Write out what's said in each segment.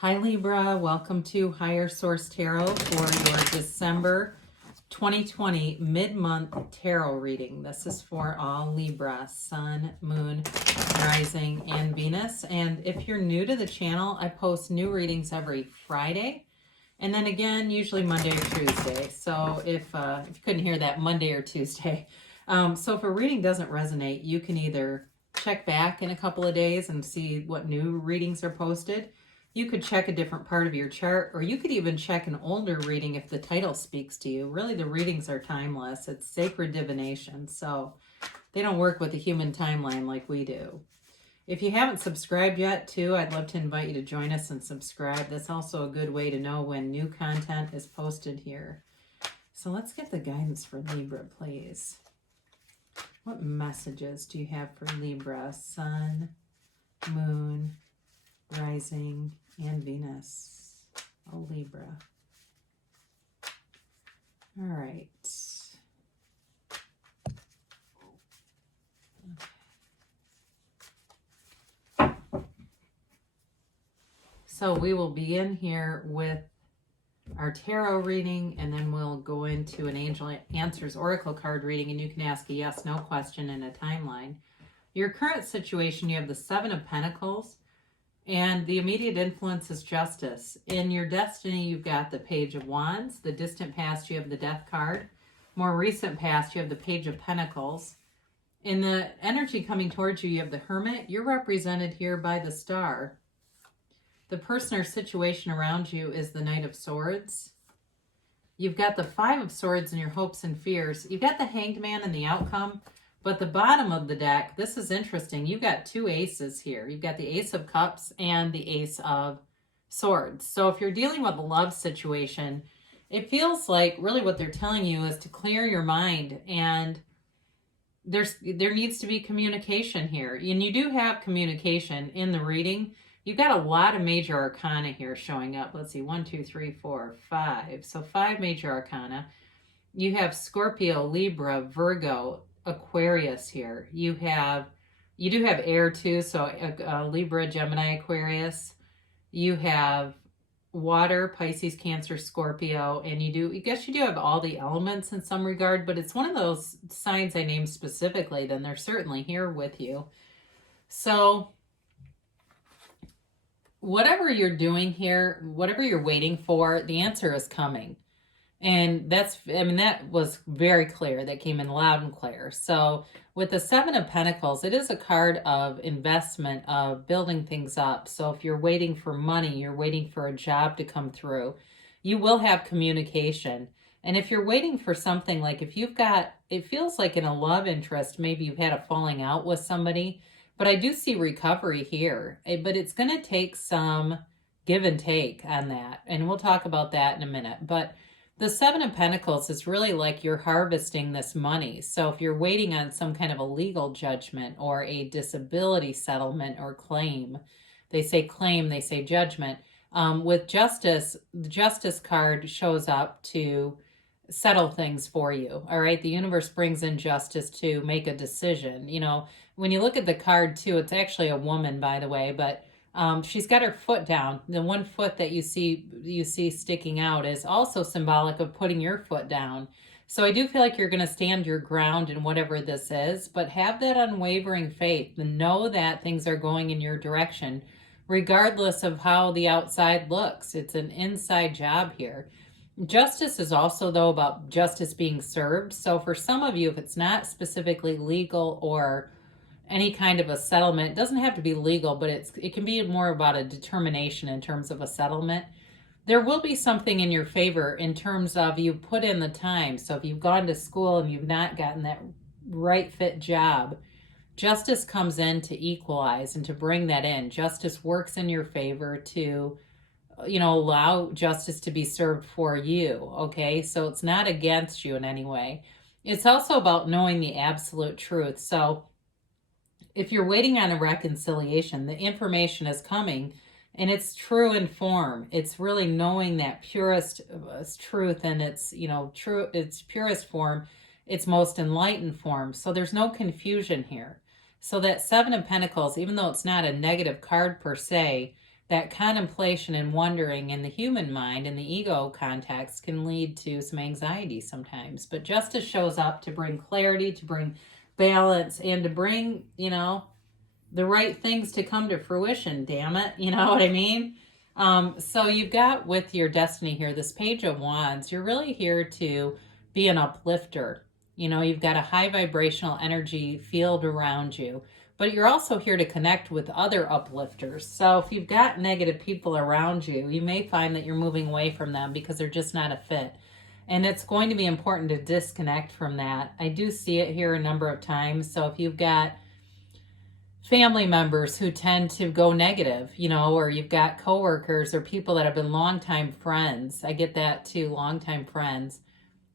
Hi Libra, welcome to Higher Source Tarot for your December 2020 mid-month tarot reading. This is for all Libra, Sun, Moon, Rising, and Venus. And if you're new to the channel, I post new readings every Friday. And then again, usually Monday or Tuesday. So if you couldn't hear that, Monday or Tuesday. So if a reading doesn't resonate, you can either check back in a couple of days and see what new readings are posted. You could check a different part of your chart, or you could even check an older reading if the title speaks to you. Really, the readings are timeless. It's sacred divination, so they don't work with the human timeline like we do. If you haven't subscribed yet, too, I'd love to invite you to join us and subscribe. That's also a good way to know when new content is posted here. So let's get the guidance for Libra, please. What messages do you have for Libra, Sun, Moon, Rising, and Venus? Oh, Libra. All right. So we will begin here with our tarot reading, and then we'll go into an Angel Answers Oracle card reading, and you can ask a yes/no question in a timeline. Your current situation, you have the Seven of Pentacles, and the immediate influence is Justice. In your destiny, you've got the Page of Wands. The distant past, you have the Death card. More recent past, you have the Page of Pentacles. In the energy coming towards you, you have the Hermit. You're represented here by the Star. The person or situation around you is the Knight of Swords. You've got the Five of Swords in your hopes and fears. You've got the Hanged Man and the outcome. But the bottom of the deck, this is interesting. You've got two aces here. You've got the Ace of Cups and the Ace of Swords. So if you're dealing with a love situation, it feels like really what they're telling you is to clear your mind, and there needs to be communication here. And you do have communication in the reading. You've got a lot of major arcana here showing up. Let's see, 1, 2, 3, 4, 5. So 5 major arcana. You have Scorpio, Libra, Virgo, Aquarius here. You do have air too, so Libra, Gemini, Aquarius. You have water, Pisces, Cancer, Scorpio, and I guess you do have all the elements in some regard, but it's one of those signs I named specifically, then they're certainly here with you. So whatever you're doing here, whatever you're waiting for, the answer is coming. And that was very clear. That came in loud and clear. So with the Seven of Pentacles, it is a card of investment, of building things up. So if you're waiting for money, you're waiting for a job to come through, you will have communication. And if you're waiting for something, like if you've got, it feels like in a love interest, maybe you've had a falling out with somebody, but I do see recovery here. But it's going to take some give and take on that. And we'll talk about that in a minute. But the Seven of Pentacles is really like you're harvesting this money. So if you're waiting on some kind of a legal judgment or a disability settlement or claim, they say claim, they say judgment. With Justice, the Justice card shows up to settle things for you. All right. The universe brings in justice to make a decision. You know, when you look at the card too, it's actually a woman, by the way, but she's got her foot down. The one foot that you see sticking out is also symbolic of putting your foot down. So I do feel like you're going to stand your ground in whatever this is, but have that unwavering faith and know that things are going in your direction, regardless of how the outside looks. It's an inside job here. Justice is also, though, about justice being served. So for some of you, if it's not specifically legal or any kind of a settlement, it doesn't have to be legal, but it can be more about a determination in terms of a settlement. There will be something in your favor in terms of you put in the time. So if you've gone to school and you've not gotten that right fit job, justice comes in to equalize and to bring that in. Justice works in your favor to, allow justice to be served for you. Okay. So it's not against you in any way. It's also about knowing the absolute truth. So if you're waiting on a reconciliation, the information is coming and it's true in form. It's really knowing that purest truth and its purest form, its most enlightened form. So there's no confusion here. So that Seven of Pentacles, even though it's not a negative card per se, that contemplation and wondering in the human mind and the ego context can lead to some anxiety sometimes. But justice shows up to bring clarity, to bring balance, and to bring, the right things to come to fruition, damn it. You know what I mean? So you've got with your destiny here, this Page of Wands, you're really here to be an uplifter. You've got a high vibrational energy field around you, but you're also here to connect with other uplifters. So if you've got negative people around you, you may find that you're moving away from them because they're just not a fit. And it's going to be important to disconnect from that. I do see it here a number of times. So if you've got family members who tend to go negative, or you've got coworkers or people that have been longtime friends. I get that too, longtime friends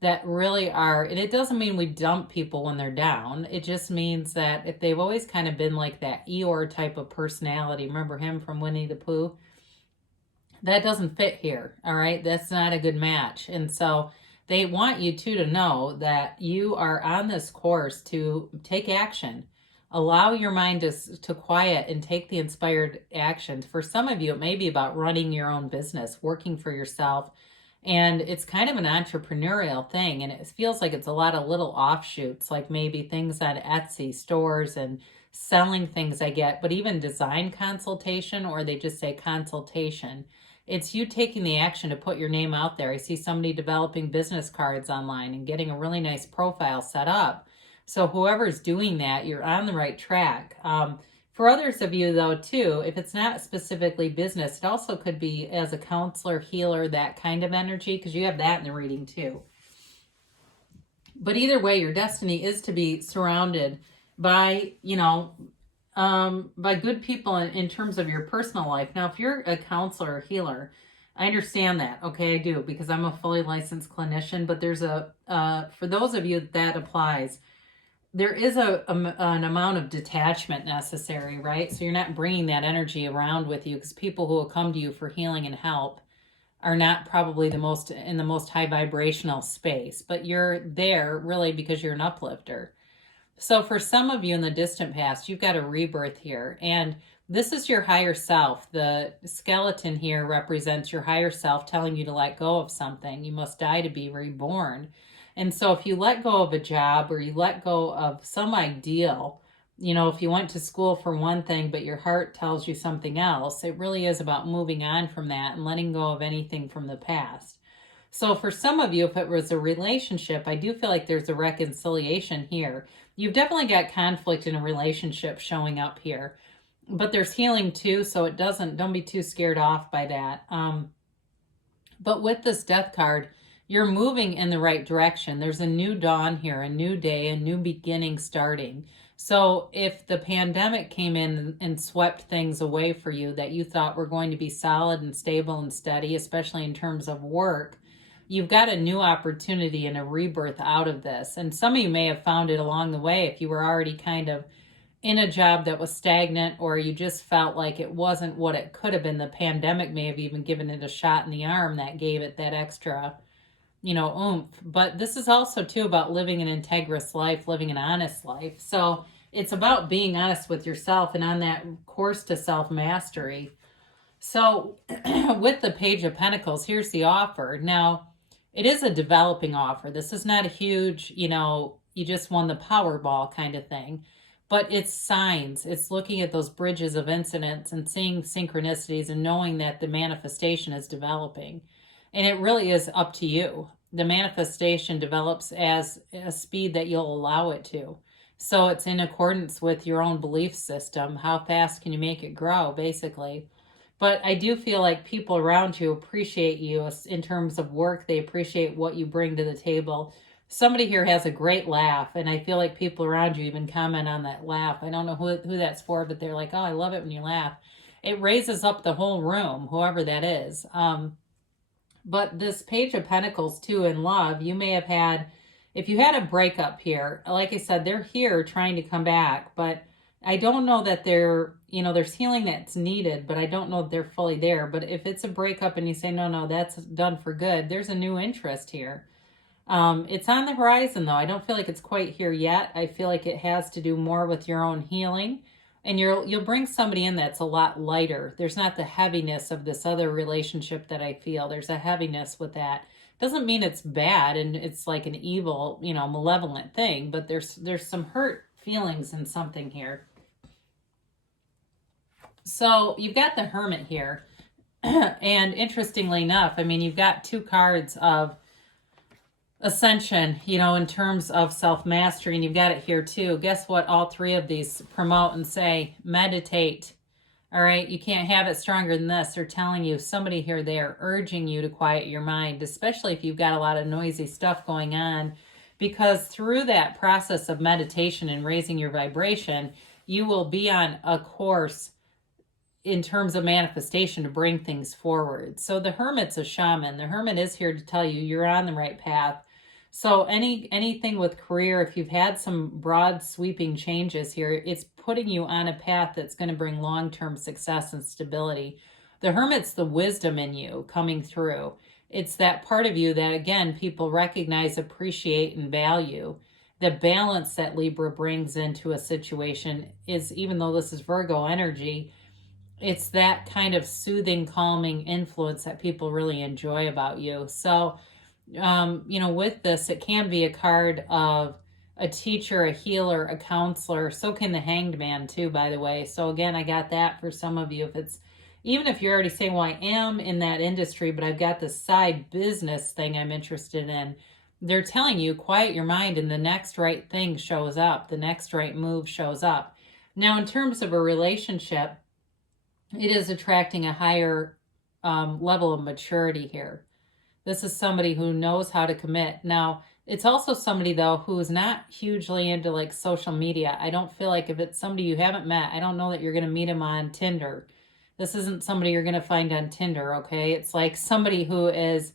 that really are, and it doesn't mean we dump people when they're down. It just means that if they've always kind of been like that Eeyore type of personality, remember him from Winnie the Pooh? That doesn't fit here, all right? That's not a good match. And so they want you to know that you are on this course to take action. Allow your mind to quiet and take the inspired actions. For some of you, it may be about running your own business, working for yourself. And it's kind of an entrepreneurial thing. And it feels like it's a lot of little offshoots, like maybe things on Etsy stores and selling things I get, but even design consultation, or they just say consultation. It's you taking the action to put your name out there. I see somebody developing business cards online and getting a really nice profile set up. So whoever's doing that, you're on the right track. For others of you, though, too, if it's not specifically business, it also could be as a counselor, healer, that kind of energy, because you have that in the reading, too. But either way, your destiny is to be surrounded by, by good people in terms of your personal life. Now, if you're a counselor or healer, I understand that. Okay, I do, because I'm a fully licensed clinician. But there's for those of you that applies, there is an amount of detachment necessary, right? So you're not bringing that energy around with you, because people who will come to you for healing and help are not probably the most high vibrational space, but you're there really because you're an uplifter. So for some of you in the distant past, you've got a rebirth here, and this is your higher self. The skeleton here represents your higher self telling you to let go of something. You must die to be reborn. And so if you let go of a job, or you let go of some ideal, if you went to school for one thing, but your heart tells you something else, it really is about moving on from that and letting go of anything from the past. So for some of you, if it was a relationship, I do feel like there's a reconciliation here. You've definitely got conflict in a relationship showing up here, but there's healing too. So don't be too scared off by that. But with this Death card, you're moving in the right direction. There's a new dawn here, a new day, a new beginning starting. So if the pandemic came in and swept things away for you that you thought were going to be solid and stable and steady, especially in terms of work, you've got a new opportunity and a rebirth out of this. And some of you may have found it along the way if you were already kind of in a job that was stagnant, or you just felt like it wasn't what it could have been. The pandemic may have even given it a shot in the arm that gave it that extra oomph. But this is also too about living an integrous life, living an honest life. So it's about being honest with yourself and on that course to self-mastery. So with the Page of Pentacles, here's the offer. Now, it is a developing offer. This is not a huge, you just won the Powerball kind of thing. But it's signs. It's looking at those bridges of incidents and seeing synchronicities and knowing that the manifestation is developing. And it really is up to you. The manifestation develops as a speed that you'll allow it to. So it's in accordance with your own belief system. How fast can you make it grow, basically? But I do feel like people around you appreciate you in terms of work. They appreciate what you bring to the table. Somebody here has a great laugh, and I feel like people around you even comment on that laugh. I don't know who that's for, but they're like, oh, I love it when you laugh. It raises up the whole room, whoever that is. But this Page of Pentacles, too, in love, you may have had, if you had a breakup here, like I said, they're here trying to come back, but I don't know that there's healing that's needed, but I don't know that they're fully there. But if it's a breakup and you say, no, that's done for good, there's a new interest here. It's on the horizon, though. I don't feel like it's quite here yet. I feel like it has to do more with your own healing And you'll bring somebody in that's a lot lighter. There's not the heaviness of this other relationship that I feel. There's a heaviness with that. Doesn't mean it's bad and it's like an evil, malevolent thing, but there's some hurt feelings in something here. So you've got the Hermit here. And interestingly enough, I mean, you've got two cards of ascension, in terms of self-mastery, and you've got it here too. Guess what all three of these promote and say? Meditate. All right, you can't have it stronger than this. They're telling you, somebody here, they're urging you to quiet your mind, especially if you've got a lot of noisy stuff going on, because through that process of meditation and raising your vibration, you will be on a course in terms of manifestation to bring things forward. So the Hermit's a shaman. The Hermit is here to tell you you're on the right path. So anything with career, if you've had some broad sweeping changes here, it's putting you on a path that's going to bring long-term success and stability. The Hermit's the wisdom in you coming through. It's that part of you that, again, people recognize, appreciate, and value. The balance that Libra brings into a situation is, even though this is Virgo energy, it's that kind of soothing, calming influence that people really enjoy about you. So, with this, it can be a card of a teacher, a healer, a counselor. So can the Hanged Man too, by the way. So again, I got that for some of you. Even if you're already saying, well, I am in that industry, but I've got this side business thing I'm interested in. They're telling you, quiet your mind and the next right thing shows up. The next right move shows up. Now, in terms of a relationship, it is attracting a higher level of maturity here. This is somebody who knows how to commit. Now, it's also somebody, though, who is not hugely into like social media. I don't feel like if it's somebody you haven't met, I don't know that you're going to meet him on Tinder. This isn't somebody you're going to find on Tinder, okay? It's like somebody who is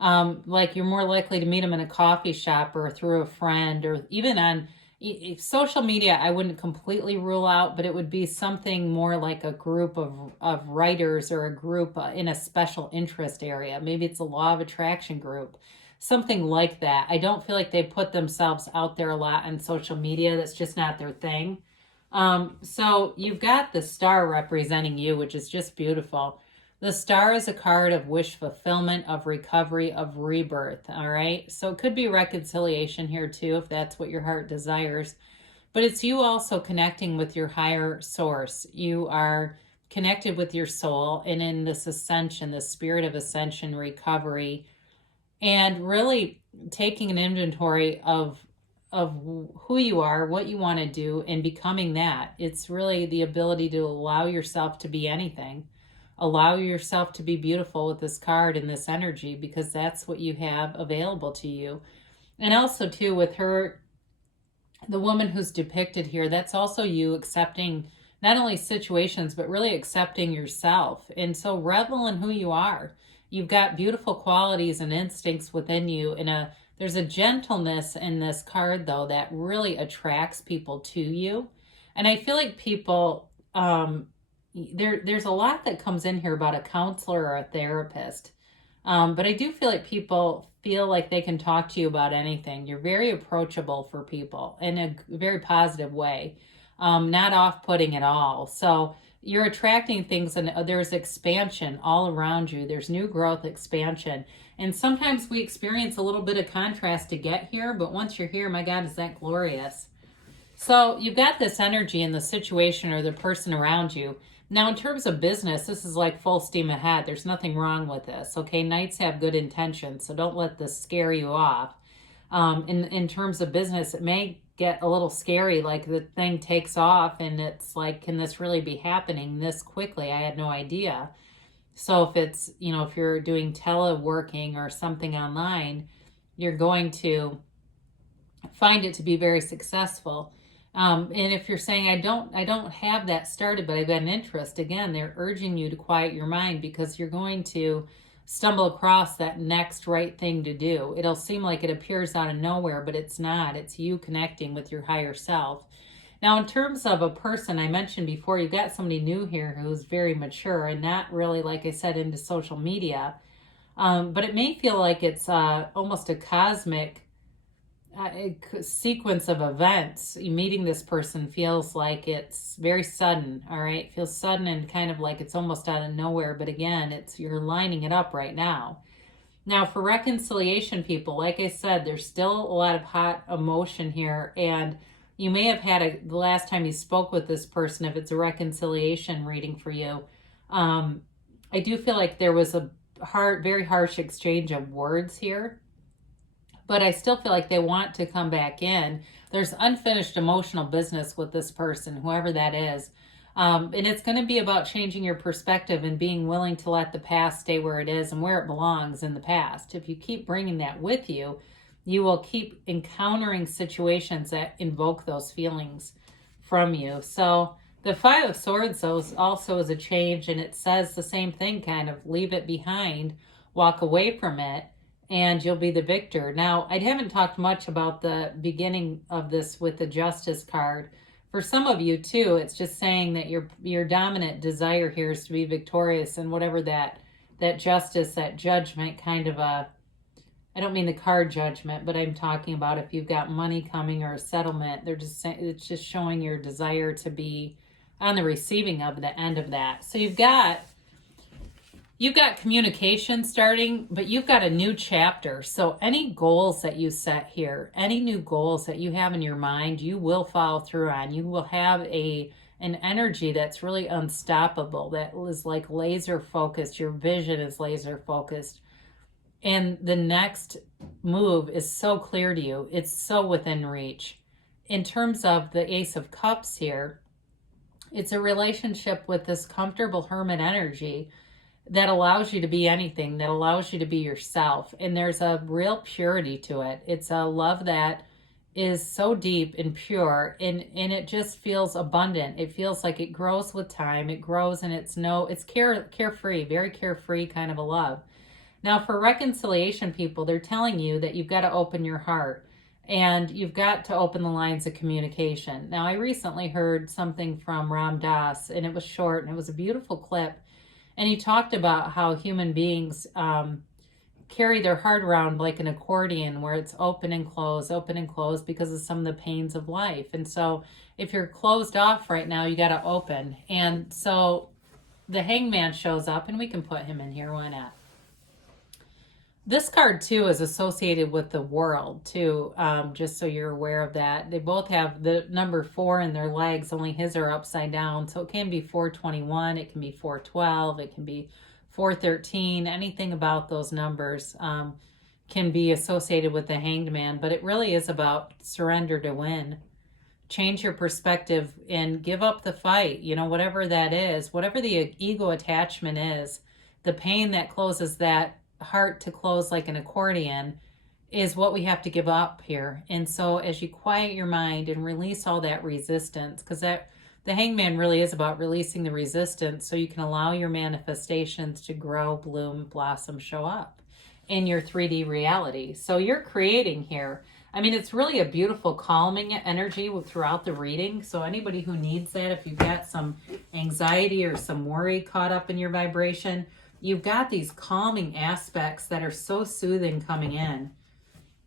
like you're more likely to meet him in a coffee shop or through a friend, or even on social media. I wouldn't completely rule out, but it would be something more like a group of writers or a group in a special interest area. Maybe it's a law of attraction group, something like that. I don't feel like they put themselves out there a lot on social media. That's just not their thing. So you've got the Star representing you, which is just beautiful. The Star is a card of wish fulfillment, of recovery, of rebirth, all right? So it could be reconciliation here too, if that's what your heart desires. But it's you also connecting with your higher source. You are connected with your soul, and in this ascension, the spirit of ascension, recovery, and really taking an inventory of who you are, what you want to do, and becoming that. It's really the ability to allow yourself to be anything. Allow yourself to be beautiful with this card and this energy, because that's what you have available to you. And also too, with her, the woman who's depicted here, that's also you accepting not only situations, but really accepting yourself. And so revel in who you are. You've got beautiful qualities and instincts within you. There's a gentleness in this card, though, that really attracts people to you. And I feel like people, there's a lot that comes in here about a counselor or a therapist. But I do feel like people feel like they can talk to you about anything. You're very approachable for people in a very positive way, not off-putting at all. So you're attracting things, and there's expansion all around you. There's new growth, expansion. And sometimes we experience a little bit of contrast to get here, but once you're here, my God, is that glorious. So you've got this energy in the situation or the person around you. Now, in terms of business, this is like full steam ahead. There's nothing wrong with this, okay? Knights have good intentions, so don't let this scare you off. In terms of business, it may get a little scary, like the thing takes off and it's like, can this really be happening this quickly? I had no idea. So if it's, if you're doing teleworking or something online, you're going to find it to be very successful. And if you're saying, I don't have that started, but I've got an interest, again, they're urging you to quiet your mind, because you're going to stumble across that next right thing to do. It'll seem like it appears out of nowhere, but it's not. It's you connecting with your higher self. Now, in terms of a person, I mentioned before, you've got somebody new here who's very mature and not really, like I said, into social media. But it may feel like it's almost a cosmic sequence of events. Meeting this person feels like it's very sudden, all right? It feels sudden and kind of like it's almost out of nowhere, but again, it's you're lining it up right now. Now, for reconciliation people, like I said, there's still a lot of hot emotion here, and you may have had the last time you spoke with this person, if it's a reconciliation reading for you, I do feel like there was a very harsh exchange of words here, but I still feel like they want to come back in. There's unfinished emotional business with this person, whoever that is. And it's going to be about changing your perspective and being willing to let the past stay where it is and where it belongs in the past. If you keep bringing that with you, you will keep encountering situations that invoke those feelings from you. So the Five of Swords also is a change, and it says the same thing, kind of leave it behind, walk away from it, and you'll be the victor. Now, I haven't talked much about the beginning of this with the Justice card. For some of you too, it's just saying that your dominant desire here is to be victorious, and whatever that justice, that judgment kind of I don't mean the card judgment, but I'm talking about if you've got money coming or a settlement, they're just saying, it's just showing your desire to be on the receiving of the end of that. So you've got communication starting, but you've got a new chapter. So any goals that you set here, any new goals that you have in your mind, you will follow through on. You will have an energy that's really unstoppable, that is like laser focused. Your vision is laser focused. And the next move is so clear to you. It's so within reach. In terms of the Ace of Cups here, it's a relationship with this comfortable hermit energy that allows you to be anything, that allows you to be yourself. And there's a real purity to it. It's a love that is so deep and pure, and it just feels abundant. It feels like it grows with time. It grows, and it's carefree, very carefree kind of a love. Now, for reconciliation people, they're telling you that you've got to open your heart and you've got to open the lines of communication. Now, I recently heard something from Ram Dass, and it was short, and it was a beautiful clip. And he talked about how human beings carry their heart around like an accordion, where it's open and close because of some of the pains of life. And so if you're closed off right now, you got to open. And so the Hangman shows up, and we can put him in here. Why not? This card, too, is associated with the world, too, just so you're aware of that. They both have the number 4 in their legs, only his are upside down. So it can be 421, it can be 412, it can be 413. Anything about those numbers can be associated with the Hanged Man, but it really is about surrender to win. Change your perspective and give up the fight, whatever that is, whatever the ego attachment is, the pain that closes that heart to close like an accordion is what we have to give up here. And so as you quiet your mind and release all that resistance, because the Hangman really is about releasing the resistance so you can allow your manifestations to grow, bloom, blossom, show up in your 3D reality. So you're creating here. I mean, it's really a beautiful calming energy throughout the reading. So anybody who needs that, if you've got some anxiety or some worry caught up in your vibration, you've got these calming aspects that are so soothing coming in.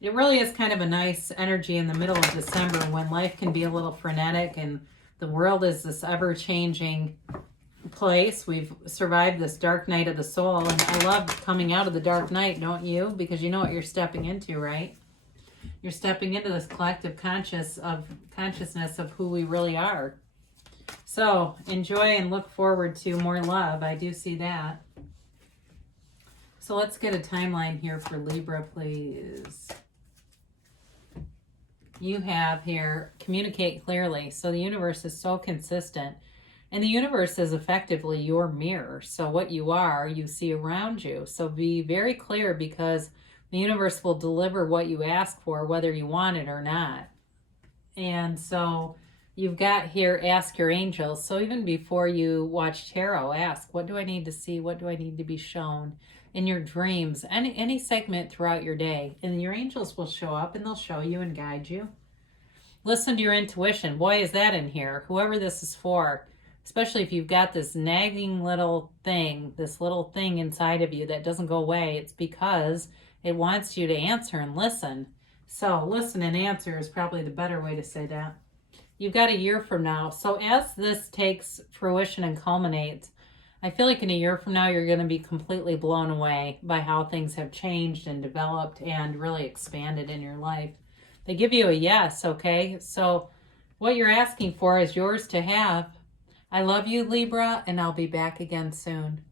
It really is kind of a nice energy in the middle of December when life can be a little frenetic and the world is this ever-changing place. We've survived this dark night of the soul, and I love coming out of the dark night, don't you? Because you know what you're stepping into, right? You're stepping into this collective consciousness of who we really are. So enjoy and look forward to more love. I do see that. So let's get a timeline here for Libra, please. You have here, communicate clearly. So the universe is so consistent. And the universe is effectively your mirror. So what you are, you see around you. So be very clear, because the universe will deliver what you ask for, whether you want it or not. And so you've got here, ask your angels. So even before you watch tarot, ask, what do I need to see? What do I need to be shown? In your dreams, any segment throughout your day, and your angels will show up and they'll show you and guide you. Listen to your intuition. Boy, is that in here. Whoever this is for, especially if you've got this nagging little thing, this little thing inside of you that doesn't go away, it's because it wants you to answer and listen. So listen and answer is probably the better way to say that. You've got a year from now. So as this takes fruition and culminates, I feel like in a year from now, you're going to be completely blown away by how things have changed and developed and really expanded in your life. They give you a yes, okay? So what you're asking for is yours to have. I love you, Libra, and I'll be back again soon.